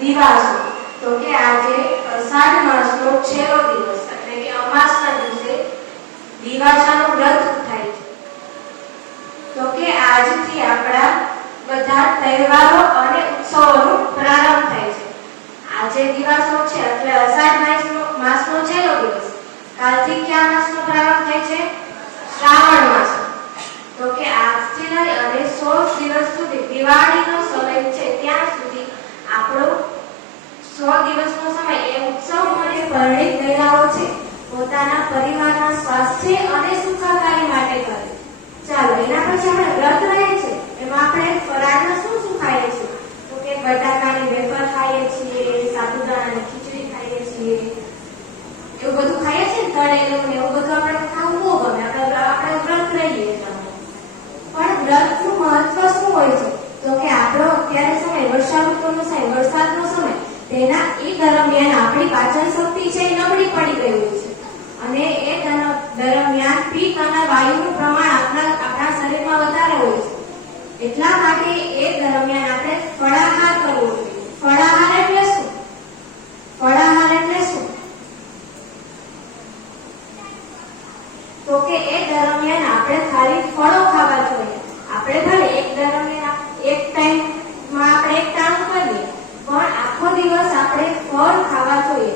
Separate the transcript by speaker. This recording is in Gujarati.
Speaker 1: દિવાસો. તો કે આજે અષાઢ માસનો છેલ્લો દિવસ, એટલે કે અમાસના દિવસે દિવાસાનું વ્રત થાય છે. તો કે આજથી આપણા બધા તહેવારો અને ઉત્સવોનો પ્રારંભ થાય છે. આજે દિવાસો છે, એટલે અષાઢ માસનો માસનો છેલ્લો દિવસ. કાલથી કયા માસનો પ્રારંભ થાય છે? શ્રાવણ માસ. તો કે આજથી લઈ અને સોળ દિવસ સુધી દિવાળીનો સમય છે ત્યાં સુધી આપણો સો દિવસનો સમય એ ઉત્સવ અને પરિણિત મહિલાઓ છે. પોતાના પરિવારના સ્વાસ્થ્ય અને સુખાકારી માટે કરે. ચાલો, એના પછી આપણે વ્રત રહે છે એમાં આપણે ફરાળમાં શું શું ખાઈએ છીએ? તો કે બટાકાની વેફર ખાઈએ છીએ, સાબુદાણાની ખીચડી ખાઈએ છીએ. એવું બધું ખાઈએ છીએ? તળેલું ને એવું બધું આપણે ખાવું બહુ ગમે. આપણે આપણે વ્રત રહીએ. પણ વ્રતનું મહત્વ શું હોય છે? તો કે આપણો અત્યારે સમય વર્ષા ઋતુનો સમય, વરસાદનો સમય, તેના એ દરમિયાન આપણી પાચન શક્તિ છે નબળી પડી ગયું છે. અને એ દરમિયાન પિત્ત અને વાયુનું પ્રમાણ આપણા આપણા શરીરમાં વધારે હોય છે. એટલા માટે એ દરમિયાન આપણે ફળાહાર કરવો જોઈએ. ફળાહાર એટલે શું? ફળાહાર એટલે શું? તો કે એ દરમિયાન આપણે ખાલી ફળો ખાવા જોઈએ. આપણે ભલે એક દરમિયાન એક ટાઈમમાં આપણે એક કામ કરીએ, પણ આખો દિવસ આપણે ફળ ખાવા જોઈએ.